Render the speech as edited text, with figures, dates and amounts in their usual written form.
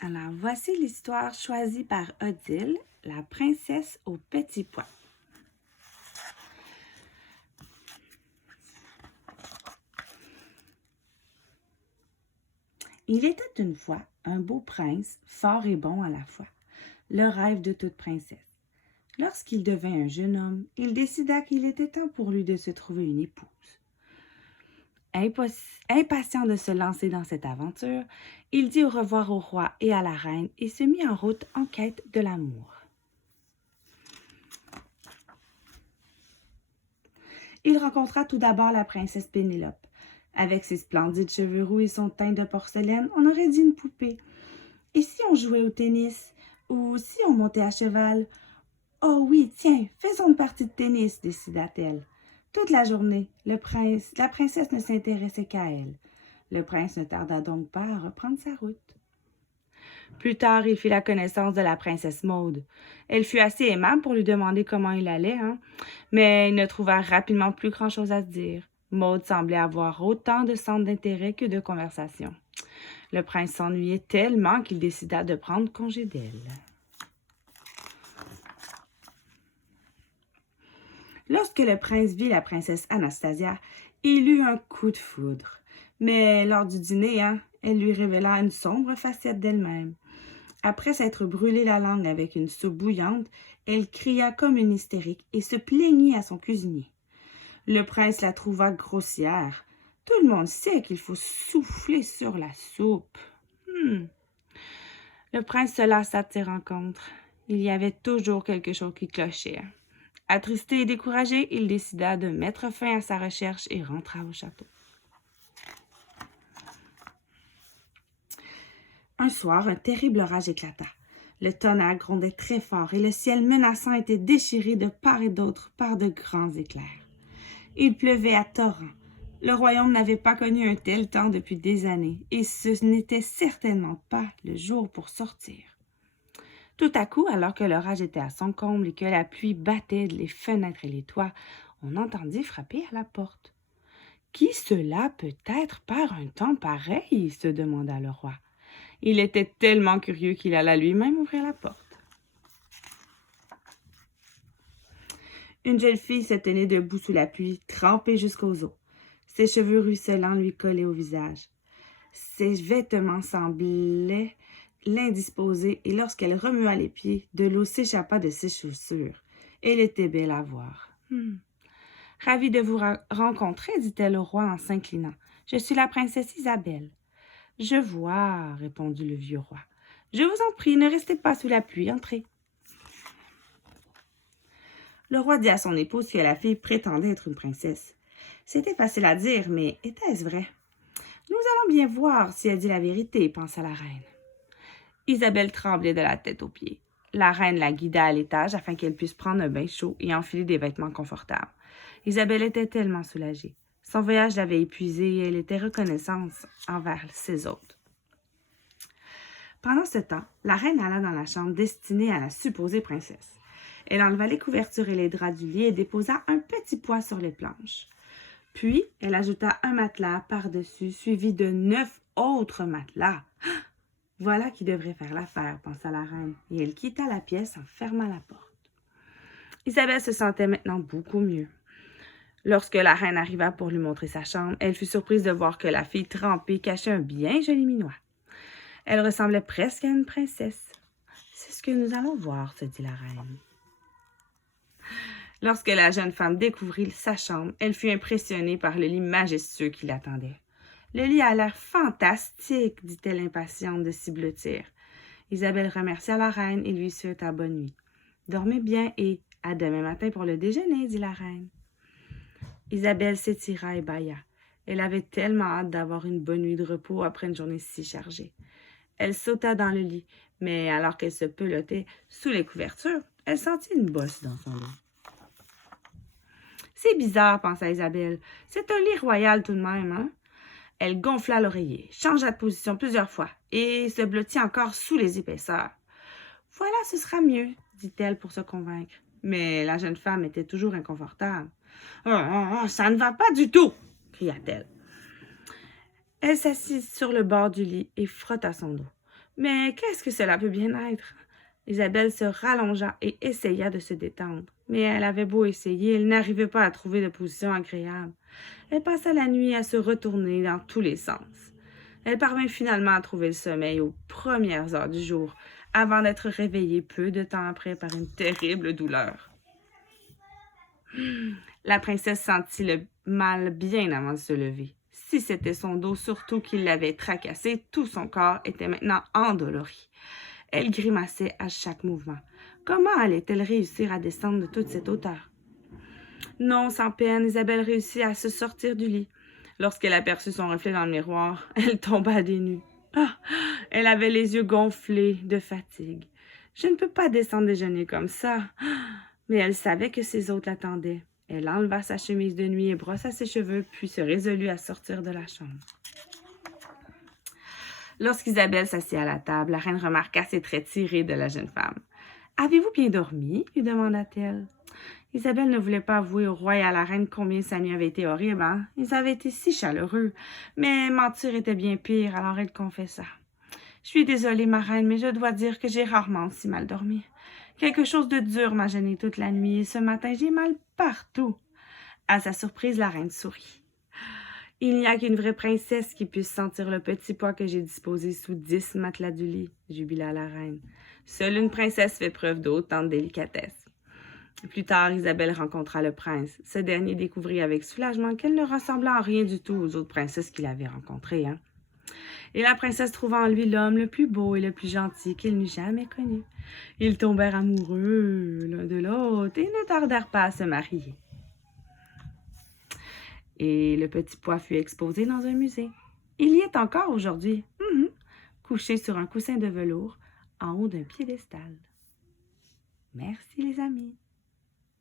Alors, voici l'histoire choisie par Odile, la princesse aux petits pois. Il était une fois un beau prince, fort et bon à la fois, le rêve de toute princesse. Lorsqu'il devint un jeune homme, il décida qu'il était temps pour lui de se trouver une épouse. Impatient de se lancer dans cette aventure, il dit au revoir au roi et à la reine et se mit en route en quête de l'amour. Il rencontra tout d'abord la princesse Pénélope. Avec ses splendides cheveux roux et son teint de porcelaine, on aurait dit une poupée. Et si on jouait au tennis? Ou si on montait à cheval? Oh oui, tiens, faisons une partie de tennis, décida-t-elle. Toute la journée, la princesse ne s'intéressait qu'à elle. Le prince ne tarda donc pas à reprendre sa route. Plus tard, il fit la connaissance de la princesse Maude. Elle fut assez aimable pour lui demander comment il allait, mais il ne trouva rapidement plus grand-chose à se dire. Maude semblait avoir autant de centres d'intérêt que de conversation. Le prince s'ennuyait tellement qu'il décida de prendre congé d'elle. Lorsque le prince vit la princesse Anastasia, il eut un coup de foudre. Mais lors du dîner, elle lui révéla une sombre facette d'elle-même. Après s'être brûlé la langue avec une soupe bouillante, elle cria comme une hystérique et se plaignit à son cuisinier. Le prince la trouva grossière. Tout le monde sait qu'il faut souffler sur la soupe. Le prince se lassa de ces rencontres. Il y avait toujours quelque chose qui clochait. Attristé et découragé, il décida de mettre fin à sa recherche et rentra au château. Un soir, un terrible orage éclata. Le tonnerre grondait très fort et le ciel menaçant était déchiré de part et d'autre par de grands éclairs. Il pleuvait à torrents. Le royaume n'avait pas connu un tel temps depuis des années, et ce n'était certainement pas le jour pour sortir. Tout à coup, alors que l'orage était à son comble et que la pluie battait les fenêtres et les toits, on entendit frapper à la porte. « Qui cela peut être par un temps pareil ?» se demanda le roi. Il était tellement curieux qu'il alla lui-même ouvrir la porte. Une jeune fille se tenait debout sous la pluie, trempée jusqu'aux os. Ses cheveux ruisselants lui collaient au visage. Ses vêtements semblaient l'indisposer et lorsqu'elle remua les pieds, de l'eau s'échappa de ses chaussures. Elle était belle à voir. « Ravie de vous rencontrer, dit-elle au roi en s'inclinant. Je suis la princesse Isabelle. Je vois, répondit le vieux roi. Je vous en prie, ne restez pas sous la pluie, entrez. Le roi dit à son épouse que la fille prétendait être une princesse. C'était facile à dire, mais était-ce vrai? Nous allons bien voir si elle dit la vérité, pensa la reine. Isabelle tremblait de la tête aux pieds. La reine la guida à l'étage afin qu'elle puisse prendre un bain chaud et enfiler des vêtements confortables. Isabelle était tellement soulagée. Son voyage l'avait épuisée et elle était reconnaissante envers ses hôtes. Pendant ce temps, la reine alla dans la chambre destinée à la supposée princesse. Elle enleva les couvertures et les draps du lit et déposa un petit poids sur les planches. Puis, elle ajouta un matelas par-dessus, suivi de 9 autres matelas. Voilà qui devrait faire l'affaire, pensa la reine, et elle quitta la pièce en fermant la porte. Isabelle se sentait maintenant beaucoup mieux. Lorsque la reine arriva pour lui montrer sa chambre, elle fut surprise de voir que la fille trempée cachait un bien joli minois. Elle ressemblait presque à une princesse. « C'est ce que nous allons voir, » se dit la reine. Lorsque la jeune femme découvrit sa chambre, elle fut impressionnée par le lit majestueux qui l'attendait. « Le lit a l'air fantastique, » dit-elle impatiente de s'y blottir. Isabelle remercia la reine et lui souhaita bonne nuit. « Dormez bien et à demain matin pour le déjeuner, » dit la reine. Isabelle s'étira et bâilla. Elle avait tellement hâte d'avoir une bonne nuit de repos après une journée si chargée. Elle sauta dans le lit, mais alors qu'elle se pelottait sous les couvertures, elle sentit une bosse dans son lit. « C'est bizarre, pensa Isabelle. C'est un lit royal tout de même, Elle gonfla l'oreiller, changea de position plusieurs fois et se blottit encore sous les épaisseurs. « Voilà, ce sera mieux, » dit-elle pour se convaincre. Mais la jeune femme était toujours inconfortable. « Ça ne va pas du tout !» cria-t-elle. Elle s'assit sur le bord du lit et frotta son dos. Mais qu'est-ce que cela peut bien être? Isabelle se rallongea et essaya de se détendre. Mais elle avait beau essayer, elle n'arrivait pas à trouver de position agréable. Elle passa la nuit à se retourner dans tous les sens. Elle parvint finalement à trouver le sommeil aux premières heures du jour, avant d'être réveillée peu de temps après par une terrible douleur. La princesse sentit le mal bien avant de se lever. Si c'était son dos surtout qui l'avait tracassé, tout son corps était maintenant endolori. Elle grimaçait à chaque mouvement. Comment allait-elle réussir à descendre de toute cette hauteur? Non, sans peine, Isabelle réussit à se sortir du lit. Lorsqu'elle aperçut son reflet dans le miroir, elle tomba des nues. Ah! Elle avait les yeux gonflés de fatigue. Je ne peux pas descendre déjeuner comme ça. Mais elle savait que ses hôtes l'attendaient. Elle enleva sa chemise de nuit et brossa ses cheveux, puis se résolut à sortir de la chambre. Lorsqu'Isabelle s'assit à la table, la reine remarqua ses traits tirés de la jeune femme. « Avez-vous bien dormi? » lui demanda-t-elle. Isabelle ne voulait pas avouer au roi et à la reine combien sa nuit avait été horrible, hein? Ils avaient été si chaleureux. Mais mentir était bien pire, alors elle confessa. « Je suis désolée, ma reine, mais je dois dire que j'ai rarement aussi mal dormi. Quelque chose de dur m'a gênée toute la nuit et ce matin, j'ai mal partout. » À sa surprise, la reine sourit. « Il n'y a qu'une vraie princesse qui puisse sentir le petit poids que j'ai disposé sous 10 matelas du lit, » jubila la reine. « Seule une princesse fait preuve d'autant de délicatesse. » Plus tard, Isabelle rencontra le prince. Ce dernier découvrit avec soulagement qu'elle ne ressemblait en rien du tout aux autres princesses qu'il avait rencontrées. Et la princesse trouva en lui l'homme le plus beau et le plus gentil qu'il n'eût jamais connu. Ils tombèrent amoureux l'un de l'autre et ne tardèrent pas à se marier. Et le petit pois fut exposé dans un musée. Il y est encore aujourd'hui, couché sur un coussin de velours en haut d'un piédestal. Merci les amis.